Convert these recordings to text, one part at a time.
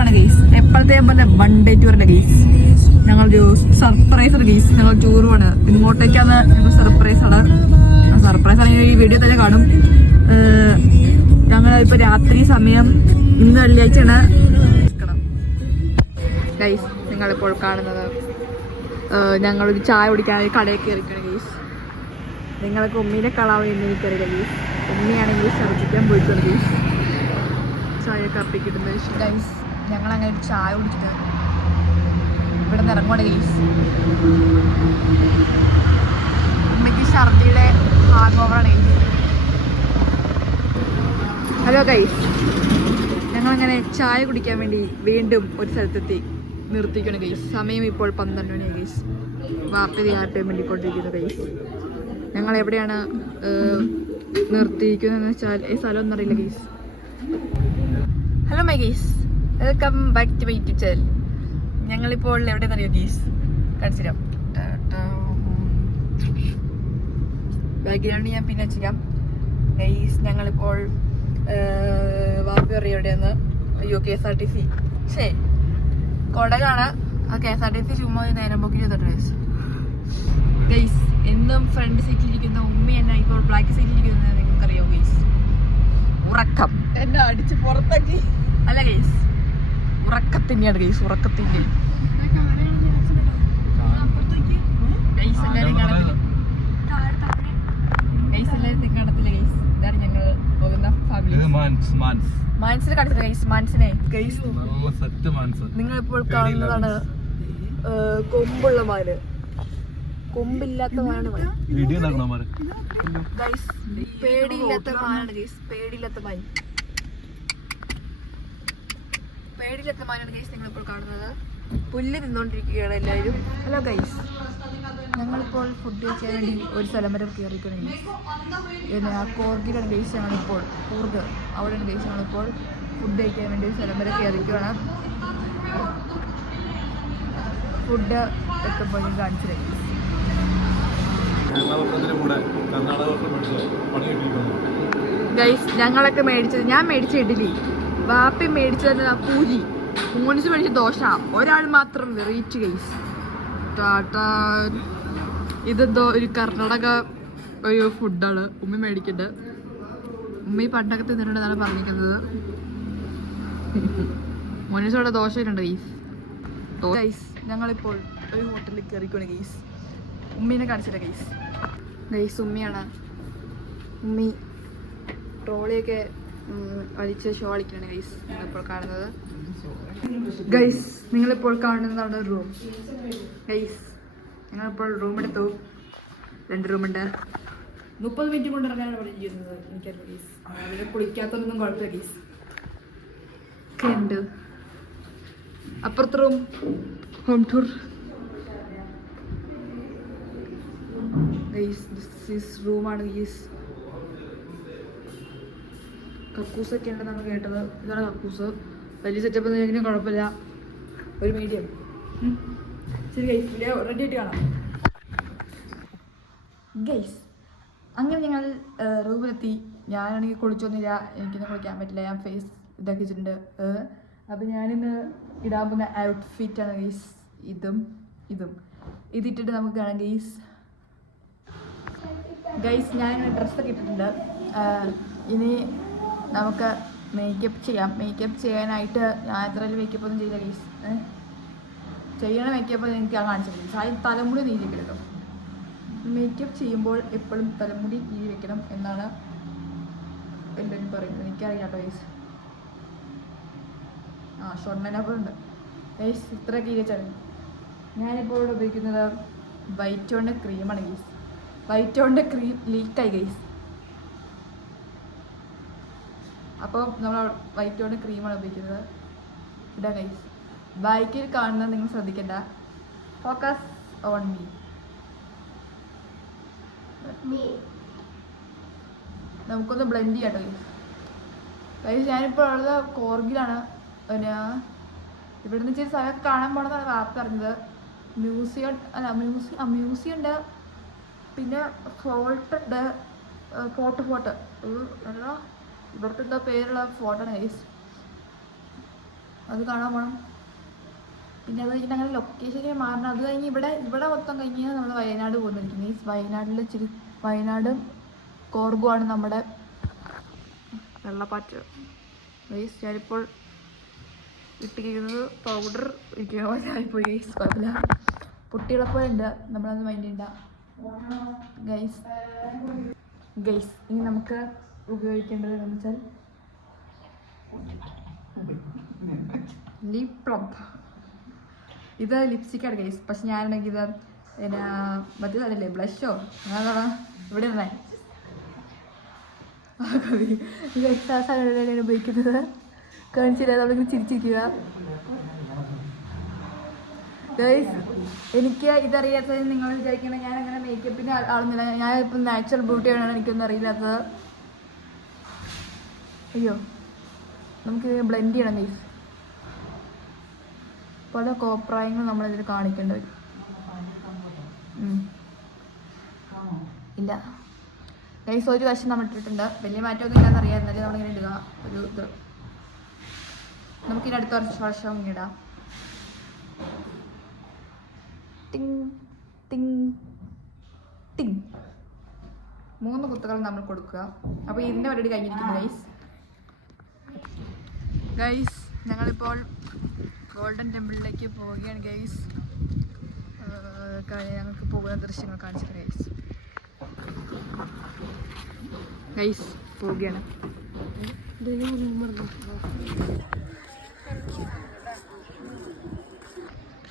പോവാണ് ഗെയ്സ്. എപ്പോഴത്തെയും പോലെ 1 day tour അല്ല ഗെയ്സ്, ഞങ്ങളൊരു സർപ്രൈസ് ആണ് ഗെയ്സ്. ഞങ്ങൾ ടൂർ പോവാണ്. ഇങ്ങോട്ടേക്കാണ് ഞങ്ങൾ സർപ്രൈസ് ആണ്. സർപ്രൈസ് ആണെങ്കിൽ ഈ വീഡിയോ തന്നെ കാണും. ഞങ്ങൾ ഇപ്പൊ രാത്രി സമയം, ഇന്ന് വെള്ളിയാഴ്ചയാണ് ഗെയ്സ്. നിങ്ങളിപ്പോൾ കാണുന്നത് ഞങ്ങളൊരു ചായ കുടിക്കാനായി കടയിൽ കയറിക്കണം ഗെയ്സ്. നിങ്ങൾക്ക് ഉമ്മീനെ കളാവ് എന്ന് എനിക്കറിയില്ല ഗെയ്സ്. ഉമ്മയാണെങ്കിൽ ഛർദ്ദിക്കാൻ പോയിട്ടുണ്ട് ഗെയ്സ്. ചായ കപ്പി കിട്ടുന്നത് ഗൈസ്. ഞങ്ങളങ്ങനെ ഒരു ചായ കുടിച്ചിട്ട് ഇവിടെ നിന്ന് ഇറങ്ങുവാണ് ഗൈസ്. ഉമ്മയ്ക്ക് ഛർദിയുടെ ഹാങ് ഓവറാണ് ഗൈസ്. ഹലോ ഗൈസ്, ഞങ്ങളങ്ങനെ ചായ കുടിക്കാൻ വേണ്ടി വീണ്ടും ഒരു സ്ഥലത്തെത്തി നിർത്തിക്കണം ഗൈസ്. സമയം ഇപ്പോൾ 12 മണിയായി ഗൈസ്. വാപ്പതി ആർട്ടയും വേണ്ടിക്കൊണ്ടിരിക്കുന്നു ഗൈസ്. ഞങ്ങൾ എവിടെയാണ് നിർത്തിയിരിക്കുന്നതെന്ന് വെച്ചാൽ ഈ സ്ഥലം ഒന്നും അറിയില്ല guys. Hello my guys, welcome back to my YouTube channel. ഞങ്ങളിപ്പോൾ എവിടെയെന്ന് അറിയോ ഗൈസ്? കാണിച്ചുതരാം. ബാക്ക്ഗ്രൗണ്ട് ഞാൻ പിന്നെ ചെയ്യാം ഗൈസ്. ഞങ്ങളിപ്പോൾ വാപ്പി അറിയാം എവിടെയെന്ന്. അയ്യോ, KSRTC ശരി കൊടകാണ്. ആ KSRTC ചുമ്മാ നേരം പോക്കി ചെയ്തിട്ട് ഗൈസ്. എന്നും ഫ്രണ്ട് സീറ്റിലിരിക്കുന്ന ഉമ്മ എന്നെ ഇപ്പോൾ ബ്ലാക്ക് സീറ്റിലിരിക്കുന്നത് നിങ്ങൾക്കറിയോ ഗൈസ്? ഉറക്കം എന്നെ അടിച്ച് പുറത്താക്കി. അല്ല ഗൈസ്, ഉറക്കത്തിൻ്റെയാണ് ഗൈസ്, ഉറക്കത്തിൻ്റെ. ഗൈസ് എല്ലാവരും കാണത്തില്ല, ഗൈസ് എല്ലാവരും കാണത്തില്ല ഗൈസ്. ഇതാണ് ഞങ്ങൾ പോകുന്ന ഫാമിലി. മാൻസിനെ കാണിച്ചില്ല ഗൈസ്. മാൻസിനെ ഗൈസ് നിങ്ങളിപ്പോൾ കാണുന്നതാണ് കൊമ്പുള്ള മാന്. കൊമ്പില്ലാത്ത മാനാണ് മാൻ ഗൈസ്. പേടിയില്ലാത്ത മാനാണ് ഗൈസ്. പേടിയില്ലാത്ത മാൻ, പേടിയില്ലാത്ത മാനാണ് ഗൈസ് നിങ്ങളിപ്പോൾ കാണുന്നത്. പുല്ല് തിന്നോണ്ടിരിക്കുകയാണ് എല്ലാവരും. ഹലോ ഗൈസ്, ഞങ്ങളിപ്പോൾ ഫുഡ് കഴിക്കാൻ വേണ്ടി ഒരു സ്ഥലം വരെ കയറിക്കണം ഗൈസ്. പിന്നെ കോർഗിലാണ് ഗൈസ്. ഞങ്ങളിപ്പോൾ കൂർഗ് അവിടെയാണ് ഗൈസ്. ഞങ്ങളിപ്പോൾ ഫുഡ് കഴിക്കാൻ വേണ്ടി ഒരു സ്ഥലം വരെ കയറിക്കുകയാണ്. ഫുഡ് എത്തുമ്പോൾ ഞാൻ കാണിച്ചില്ല ഗൈസ്. ഞങ്ങളൊക്കെ മേടിച്ചത്, ഞാൻ മേടിച്ച ഇഡ്ഡലി, വാപ്പി മേടിച്ചത് പൂരി, മോനിസ് മേടിച്ച ദോശ, ഒരാൾ മാത്രം വെറൈറ്റി ഗൈസ്. ഇതെന്തോ ഒരു കർണാടക ഒരു ഫുഡാണ് ഉമ്മ മേടിക്കേണ്ടത്. ഉമ്മ ഈ പണ്ടൊക്കെ തിന്നിട്ടുണ്ടെന്നാണ് പറഞ്ഞിരിക്കുന്നത്. മോനിസോടെ ദോശ ഇട്ടുണ്ട് ഗൈസ്. ഗൈസ് ഞങ്ങളിപ്പോൾ ഒരു ഹോട്ടലിൽ കയറിക്കോണേ ഗൈസ്. ഉമ്മീനെ കാണിച്ചില്ല ഗൈസ്. ഗൈസ് ഉമ്മയാണ്. ഉമ്മി ട്രോളിയൊക്കെ വലിച്ച് ഷോ കളിക്കുകയാണ് ഗൈസ് നിങ്ങളിപ്പോൾ കാണുന്നത്. ഗൈസ് നിങ്ങളിപ്പോൾ കാണുന്നതാണ് റൂം ഗൈസ്. ഞങ്ങളിപ്പോൾ റൂം എടുത്തു. 2 റൂമുണ്ട്. 30 മിനിറ്റ് കൊണ്ട് ഇറങ്ങാനാണ് ഇവിടെ ചെയ്യുന്നത്. എനിക്കറിയാം ഗൈസ്. അതിൽ കുളിക്കാത്തൊന്നും കുഴപ്പമില്ല ഗൈസ്. ഉണ്ട് അപ്പുറത്തെ room home tour guys. This റൂമാണ് ഗൈസ്. കക്കൂസൊക്കെ ഉണ്ടെന്നാണ് കേട്ടത്. ഇതാണ് കക്കൂസ്. വലിയ സെറ്റപ്പ് ഒന്നും എങ്ങനെയും കുഴപ്പമില്ല, ഒരു മീഡിയം. ശരി ഗൈസ്, വീഡിയോ റെഡി ആയിട്ട് കാണാം ഗൈസ്. അങ്ങനെ ഞങ്ങൾ റൂമിലെത്തി. ഞാനാണെങ്കിൽ കുളിച്ചൊന്നുമില്ല, എനിക്കൊന്നും കുളിക്കാൻ പറ്റില്ല. ഞാൻ ഫേസ് ഇതാക്കി വെച്ചിട്ടുണ്ട്. അപ്പം ഞാനിന്ന് ഇടാൻ പോകുന്ന ഔട്ട്ഫിറ്റാണ് ഗൈസ് ഇതും ഇതും. ഇതിട്ടിട്ട് നമുക്ക് കാണാം ഗൈസ്. ഗൈസ് ഞാൻ ഡ്രസ്സൊക്കെ ഇട്ടിട്ടുണ്ട്. ഇനി നമുക്ക് മേക്കപ്പ് ചെയ്യാം. മേക്കപ്പ് ചെയ്യാനായിട്ട് ഞാൻ എത്ര മേക്കപ്പ് ഒന്നും ചെയ്യില്ല ഗൈസ്. ചെയ്യണ മേക്കപ്പ് എനിക്ക് കാണിച്ചത് ഗൈസ്. ആദ്യം തലമുടി നീക്കി കേട്ടോ. മേക്കപ്പ് ചെയ്യുമ്പോൾ എപ്പോഴും തലമുടി കീഴി വെക്കണം എന്നാണ് എല്ലാവരും പറയുന്നത്. എനിക്കറിയാം കേട്ടോ ഗൈസ്. ഷൊണ്ണനപ്പം ഉണ്ട് ഗൈസ്. ഇത്ര കീഴി വെച്ചാണ്. ഞാനിപ്പോൾ ഇവിടെ ഉപയോഗിക്കുന്നത് വൈറ്റോണിൻ്റെ ക്രീമാണ് ഗൈസ്. വൈറ്റോണിൻ്റെ ക്രീം ലീക്കായി ഗൈസ്. അപ്പോൾ നമ്മൾ വൈറ്റോണിൻ്റെ ക്രീമാണ് ഉപയോഗിക്കുന്നത്. ഇതാ ഗൈസ്. ബൈക്കിൽ കാണുന്നത് നിങ്ങൾ ശ്രദ്ധിക്കണ്ട. Focus on me. നമുക്കൊന്ന് ബ്ലെൻഡ് ചെയ്യാം കേട്ടോ ഗൈസ്. ഗൈസ് ഞാനിപ്പോൾ ഉള്ളത് കോർഗിലാണ്. പിന്നെ ഇവിടുന്ന് ഇച്ചിരി സ്ഥലമൊക്കെ കാണാൻ പോകണമെന്നാണ് വാപ്പ പറഞ്ഞത്. മ്യൂസിയം അല്ല മ്യൂസിയം ഉണ്ട്. പിന്നെ ഫോർട്ട് ഉണ്ട്. ഫോർട്ട് അല്ല ഇവിടുത്തെ എന്താ പേരുള്ള ഫോർട്ടാണ് ഗൈസ്. അത് കാണാൻ പോകണം. പിന്നെ അത് കഴിഞ്ഞിട്ട് അങ്ങനെ ലൊക്കേഷനിൽ മാറണം. അത് കഴിഞ്ഞ് ഇവിടെ മൊത്തം കഴിഞ്ഞ് നമ്മൾ വയനാട് പോകുന്നിരിക്കും ഗൈസ്. വയനാടും കോർഗുമാണ് നമ്മുടെ വെള്ളപ്പാറ്റ് ഗൈസ്. ഞാനിപ്പോൾ ഇട്ടിരിക്കുന്നത് പൗഡർ ഇരിക്കുമ്പോഴായിപ്പോയി ഗൈസ്. കുഴപ്പമില്ല, കുട്ടികളെപ്പോലെ ഉണ്ട്, നമ്മളൊന്നും മൈൻഡ് ചെയ്യണ്ട ഗൈസ്. ഇനി നമുക്ക് ഉപയോഗിക്കേണ്ടത് എന്ന് വെച്ചാൽ ലിപ് പ്ലംപ്. ഇത് ലിപ്സ്റ്റിക്കാണ് ഗൈസ്. പക്ഷെ ഞാനാണെങ്കിൽ ഇത് പിന്നെ മറ്റേ തരല്ലേ ബ്ലഷോ അങ്ങനെ ഇവിടെ ഉണ്ടേ ഉപയോഗിക്കുന്നത് കാണിച്ചില്ല. നമ്മളിങ്ങനെ ചിരിച്ചിരിക്കുക ഗൈസ്. എനിക്ക് ഇതറിയാത്തത് നിങ്ങൾ വിചാരിക്കണം ഞാൻ അങ്ങനെ മേക്കപ്പിൻ്റെ ആളുന്നില്ല. ഞാനിപ്പം നാച്ചുറൽ ബ്യൂട്ടിയാണ് എനിക്കൊന്നും അറിയില്ലാത്തത്. അയ്യോ, നമുക്ക് ബ്ലെൻഡ് ചെയ്യണം ഗൈസ്. പല കോപ്രായങ്ങൾ നമ്മളിതിൽ കാണിക്കേണ്ടി വരും. ഇല്ല ഗൈസ്, ഒരു വശം നമ്മൾ ഇട്ടിട്ടുണ്ട്. വലിയ മാറ്റമൊന്നും ഇല്ലാന്ന് അറിയാം. എന്നാലും നമ്മളിങ്ങനെ ഇടുക ഒരു ഇത്. നമുക്കിനി അടുത്ത വർഷം ഇങ്ങനെ ഇടാം. ടിങ് ടിങ് ടിങ് 3 കുത്തുകൾ നമ്മൾ കൊടുക്കുക. അപ്പോൾ ഇതിൻ്റെ പരിപാടി കഴിഞ്ഞിരിക്കുന്നു ഗൈസ്. ഞങ്ങളിപ്പോൾ ഗോൾഡൻ ടെമ്പിളിലേക്ക് പോവുകയാണ് ഗൈസ്. ഞങ്ങൾക്ക് പോകുന്ന ദൃശ്യങ്ങൾ കാണിച്ചിട്ട് ഗൈസ് പോവുകയാണ്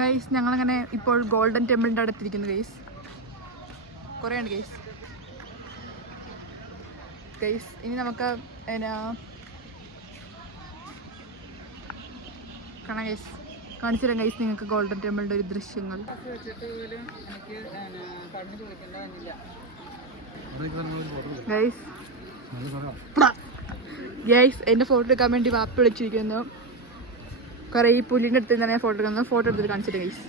ഗൈസ്. ഞങ്ങളങ്ങനെ ഇപ്പോൾ ഗോൾഡൻ ടെമ്പിളിൻ്റെ അടുത്തിരിക്കുന്നു ഗൈസ്. കുറേ ഉണ്ട് ഗൈസ്. ഇനി നമുക്ക് എന്നാ കാണാം ഗൈസ്. കാണിച്ചു തരാം ഗൈസ് നിങ്ങൾക്ക് ഗോൾഡൻ ടെമ്പിളിൻ്റെ ഒരു ദൃശ്യങ്ങൾ. ഗൈസ് എൻ്റെ ഫോട്ടോ എടുക്കാൻ വേണ്ടി വാപ്പ വിളിച്ചിരിക്കുന്നു. കുറേ ഈ പുല്ലിൻ്റെ അടുത്ത് ഞാൻ ഫോട്ടോ എടുക്കുന്നത്. ഫോട്ടോ എടുത്തിട്ട് കാണിച്ചിട്ട് ഗൈസ്.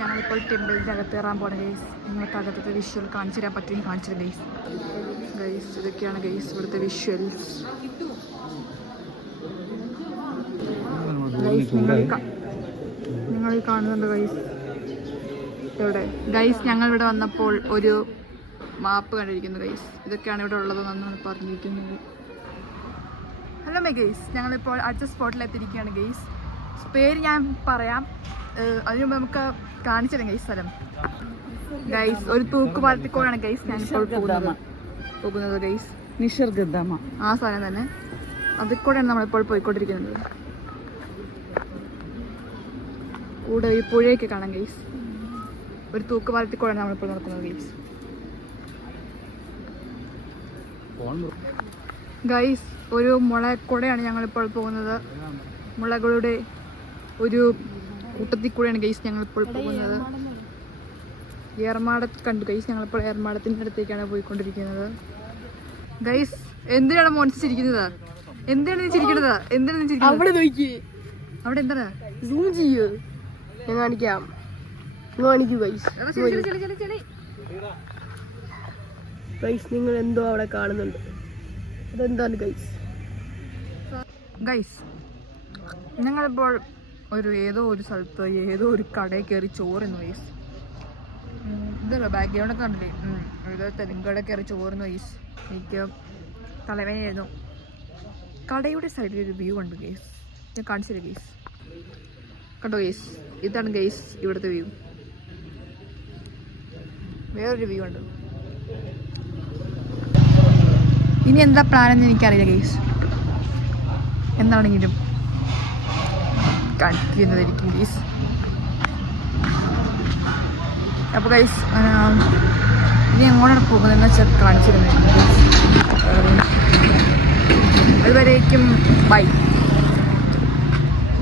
ഞങ്ങളിപ്പോൾ ടെമ്പിളിൻ്റെ അകത്ത് കയറാൻ പോകണം ഗൈസ്. നിങ്ങൾക്ക് അകത്തത്തെ വിഷ്വൽ കാണിച്ചു തരാൻ പറ്റുമെങ്കിൽ കാണിച്ചിട്ട് ഗൈസ്. ഇതൊക്കെയാണ് ഗൈസ് ഇവിടുത്തെ വിഷ്വൽസ്. നിങ്ങൾ കാണുന്നുണ്ട് ഗൈസ് ഇവിടെ. ഗൈസ് ഞങ്ങളിവിടെ വന്നപ്പോൾ ഒരു മാപ്പ് കണ്ടിരിക്കുന്നു ഗൈസ്. ഇതൊക്കെയാണ് ഇവിടെ ഉള്ളതെന്നാണ് പറഞ്ഞിരിക്കുന്നത്. ഹലോ ഗൈസ്, ഞങ്ങളിപ്പോൾ അടുത്ത സ്പോട്ടിലെത്തിയിരിക്കുകയാണ് ഗൈസ്. പേര് ഞാൻ പറയാം, അതിന് മുമ്പ് നമുക്ക് കാണിച്ചു തരാം ഗൈസ് സ്ഥലം. ഗൈസ് ഒരു തൂക്കുപാലത്തിക്കോടാണ് ഗൈസ് ഞാനിപ്പോൾ പോകുന്നത് ഗൈസ്. നിസർഗധാമ ആ സ്ഥലം തന്നെ, അതിൽ കൂടെയാണ് നമ്മളിപ്പോൾ പോയിക്കൊണ്ടിരിക്കുന്നത്. കൂടെ ഈ പുഴയൊക്കെ കാണാം ഗൈസ്. ഒരു തൂക്കുപാലത്തിൽ കൂടെയാണ് നമ്മളിപ്പോൾ നടക്കുന്നത് ഗൈസ്. ഒരു മുളക്കൂടെയാണ് ഞങ്ങളിപ്പോൾ പോകുന്നത്. മുളകളുടെ ഒരു കൂട്ടത്തിൽ കൂടെയാണ് ഗൈസ് ഞങ്ങളിപ്പോൾ പോകുന്നത്. ഏർമാടത്ത് കണ്ടു ഗൈസ്. ഞങ്ങളിപ്പോൾ ഏർമാടത്തിൻ്റെ അടുത്തേക്കാണ് പോയിക്കൊണ്ടിരിക്കുന്നത് ഗൈസ്. എന്തിനാണ് മോനിച്ചിരിക്കുന്നത്? എന്താണ് നീ ചിരിക്കുന്നത്? എന്താണ് നീ ചിരിക്കുന്നത്? അവിടെ നോക്കി, അവിടെ എന്താണ്? സൂം ചെയ്യൂ, ഞാൻ കാണിക്കാം. കാണിക്കൂ ഗൈസ്. ഗൈസ് നിങ്ങൾ എന്തോ അവിടെ കാണുന്നുണ്ട്. അതെന്താണ് ഗൈസ്? ഗൈസ് ഞങ്ങളിപ്പോൾ ഏതോ ഒരു സ്ഥലത്ത് ഏതോ ഒരു കടയിൽ കയറി ചോറുന്നു ഗൈസ്. ഇതല്ലോ ബാക്ക്ഗ്രൗണ്ടൊക്കെ കണ്ടില്ലേ? ഏതോ തെലുങ്കടയിൽ കയറി ചോറുന്നു ഗൈസ്. എനിക്ക് തലവേദനയായിരുന്നു. കടയുടെ സൈഡിലൊരു വ്യൂ ഉണ്ട് ഗൈസ്. ഞാൻ കാണിച്ചില്ല ഗൈസ്. കണ്ടോ ഗൈസ്? ഇതാണ് ഗൈസ് ഇവിടുത്തെ വ്യൂ. വേറൊരു വ്യൂ ഉണ്ട്. ഇനി എന്താ പ്ലാൻ എന്ന് എനിക്കറിയില്ല ഗൈസ്. എന്താണെങ്കിലും കാണിക്കുന്നതായിരിക്കും ഗൈസ്. അപ്പോൾ ഗൈസ് ഇനി എങ്ങോട്ടാണ് പോകുന്നതെന്ന് വെച്ചാൽ കാണിച്ചിരുന്നു. അതുവരേക്കും ബൈ.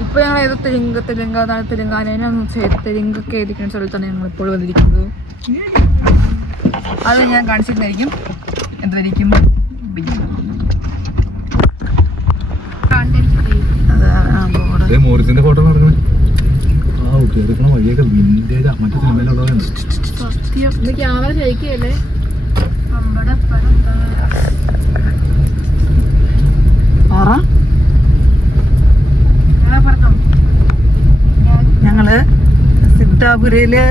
ഇപ്പോൾ ഞങ്ങൾ ഏതോ തെലുങ്കാനയൊക്കെ ഇരിക്കുന്ന സ്ഥലത്താണ് ഞങ്ങളിപ്പോൾ വന്നിരിക്കുന്നത്. അത് ഞാൻ കാണിച്ചിരുന്നായിരിക്കും. എന്തുവരേക്കും മോറിസിന്റെ ഫോട്ടോ വഴിയൊക്കെ വിന്റേജ് മറ്റേ സിനിമയിലുള്ളതാണ്. സത്യം ക്യാമറ ശരിക്കല്ലേ? പറഞ്ഞു വാപുരയില്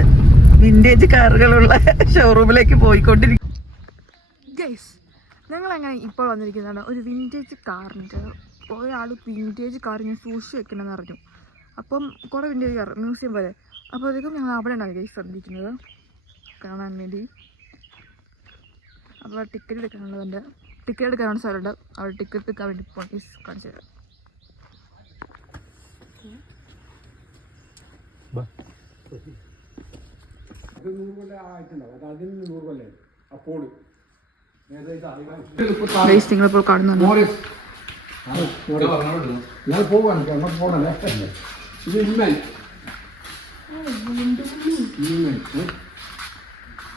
വിന്റേജ് കാറുകളുള്ള ഷോറൂമിലേക്ക് പോയിക്കൊണ്ടിരിക്കും. ഗൈസ് ഞങ്ങൾ അങ്ങനെ ഇപ്പോൾ വന്നിരിക്കുന്നതാണ് ഒരു വിൻറ്റേജ് കാറിൻ്റെ. ഒരാൾ വിൻറ്റേജ് കാർ ഞാൻ സൂക്ഷിച്ച് വെക്കണമെന്ന് പറഞ്ഞു. അപ്പം കുറേ വിൻറ്റേജ് കാർ മ്യൂസിയം പോലെ. അപ്പോൾ അധികം ഞങ്ങൾ അവിടെ ഉണ്ടാവും ഗൈസ് വന്നിരിക്കുന്നത് കാണാൻ വേണ്ടി. അപ്പോൾ ടിക്കറ്റ് എടുക്കാനുള്ളതുണ്ട്. ടിക്കറ്റ് എടുക്കാനുള്ള സ്ഥലമുണ്ട്. അവിടെ ടിക്കറ്റ് എടുക്കാൻ വേണ്ടി പോകാൻ ഗൈസ് കാണിച്ചു തരാം. ഗൈസ് നിങ്ങളിപ്പോൾ കാണുന്നുണ്ട് ഞാൻ പോവാണ് അങ്ങോട്ട് പോകണല്ലേ. ഇത്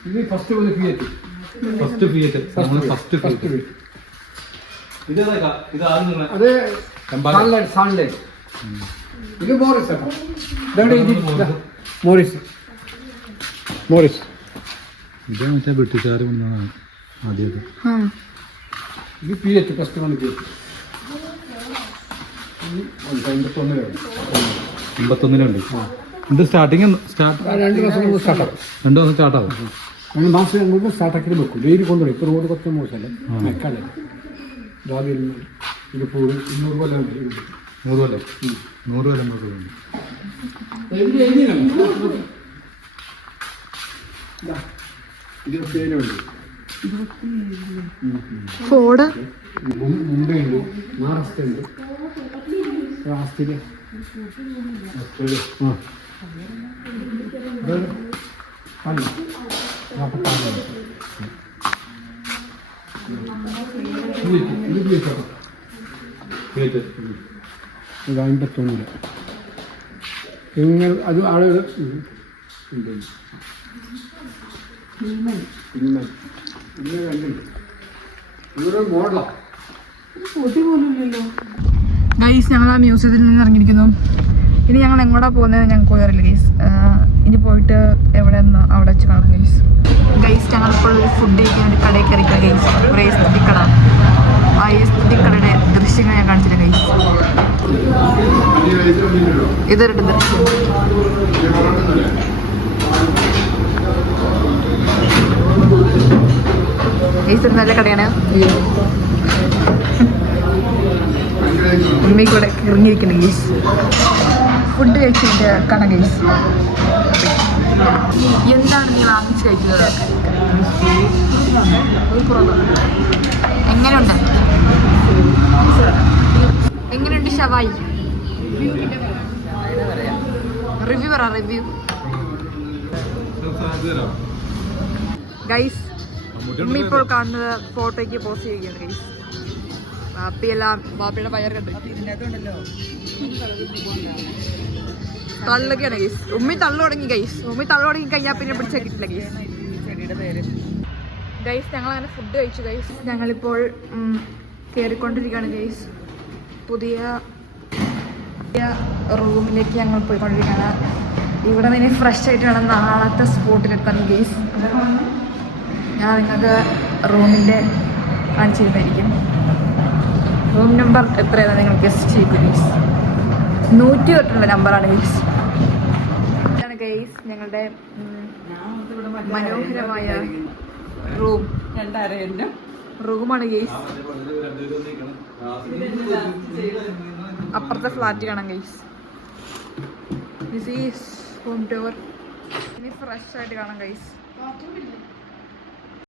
ഇത് ഫസ്റ്റ് ഫിയറ്റ് അത് സാൻലൈറ്റ്. ഇത് മോറിസ് മോറിസ് ഇതേ മറ്റേ ബ്രിട്ടീഷുകാർ കൊണ്ടാണ് ആദ്യം. ഇത് ഫിയറ്റ് ഫസ്റ്റ് വൺ ഫിയറ്റ് 81-ലുണ്ട്. ഇത് സ്റ്റാർട്ടിങ് 2 ദിവസം സ്റ്റാർട്ടാവും. 2 ദിവസം സ്റ്റാർട്ടാവും. അങ്ങനെ മാസം ഞങ്ങൾക്ക് സ്റ്റാർട്ടാക്കി വെക്കും. ഡെയിലി കൊണ്ടുപോയി. ഇപ്പോൾ റോഡ് കുറച്ച് മോശമല്ലേ, മഴക്കാലം. രാവിലെ ഇത് പൂവ് 200 കൊല്ലം ഉണ്ട്. 100 കൊല്ലം 100 കൊല്ലം ഉണ്ട്. ഫോർഡ് മുംബൈ ഉണ്ട്, മഹാരാഷ്ട്ര ഉണ്ട്, ആസ്ട്രേലിയ. ഇത് 59. ഇങ്ങനെ അത് ആളുകൾ മോഡലാണ്. ഗൈസ് ഞങ്ങൾ ആ മ്യൂസിയത്തിൽ നിന്ന് ഇറങ്ങിയിരിക്കുന്നു. ഇനി ഞങ്ങൾ എങ്ങോട്ടാ പോകുന്നത് ഞങ്ങൾക്ക് പോയറില്ല ഗൈസ്. ഇനി പോയിട്ട് എവിടെ നിന്ന് അവിടെ വെച്ച് കാണും ഗൈസ്. ഗൈസ് ഞങ്ങളിപ്പോൾ ഒരു ഫുഡ് കഴിക്കാൻ വേണ്ടി കടയിൽ കയറിക്കുക ഗൈസ്. ഒരു എസ്തറ്റിക് കട. ആ എസ്തറ്റിക് കടയുടെ ദൃശ്യങ്ങൾ ഞാൻ കാണിച്ചില്ല ഗൈസ്. ഇതൊരു ദൃശ്യം. ഗൈസ് ഒരു നല്ല കടയാണ്. ഉമ്മയ്ക്ക് ഇവിടെ ഇറങ്ങിയിരിക്കുന്നു ഗൈസ്. ഫുഡ് കഴിച്ചിട്ട് കാണാം ഗൈസ്. എന്താണ് നീ വാങ്ങിച്ച് കഴിക്കുന്നത്? എങ്ങനെയുണ്ട് എങ്ങനെയുണ്ട് ഷവായി? റിവ്യൂ പറ. Review guys. ഉമ്മ ഇപ്പോൾ കാണുന്നത് ഫോട്ടോയ്ക്ക് പോസ്റ്റ് ചെയ്യുകയാണ് ഗൈസ്. ബാപ്പിയെല്ലാം ബാപ്പിയുടെ പയർ കണ്ട് തള്ളൊക്കെയാണ് ഗൈസ്. ഉമ്മി തള്ളു തുടങ്ങി ഗൈസ്. ഉമ്മി തള്ളു തുടങ്ങി കഴിഞ്ഞാൽ പിന്നെ പിടിച്ച കിട്ടില്ല ഗൈസ്. ഗൈസ് ഞങ്ങൾ അങ്ങനെ ഫുഡ് കഴിച്ചു ഗൈസ്. ഞങ്ങളിപ്പോൾ കയറിക്കൊണ്ടിരിക്കുകയാണ് ഗൈസ്. പുതിയ റൂമിലേക്ക് ഞങ്ങൾ പോയിക്കൊണ്ടിരിക്കുകയാണ്. ഇവിടെ നിന്ന് ഫ്രഷ് ആയിട്ട് വേണം നാളത്തെ സ്പോട്ടിലെത്താൻ ഗൈസ്. ഞാൻ നിങ്ങൾക്ക് റൂമിൻ്റെ കാണിച്ചിരുന്നായിരിക്കും. റൂം നമ്പർ എത്രയാണ് നിങ്ങൾ ഗസ്റ്റ് ചെയ്തു ഗൈസ്. 108 നമ്പറാണ് ഗൈസ്. ഇതാണ് ഗൈസ് ഞങ്ങളുടെ മനോഹരമായ റൂമാണ് ഗൈസ്. അപ്പുറത്തെ ഫ്ലാറ്റ് കാണാം guys. This is home tower. ഇനി ഫ്രഷ് ആയിട്ട് കാണാം ഗൈസ്.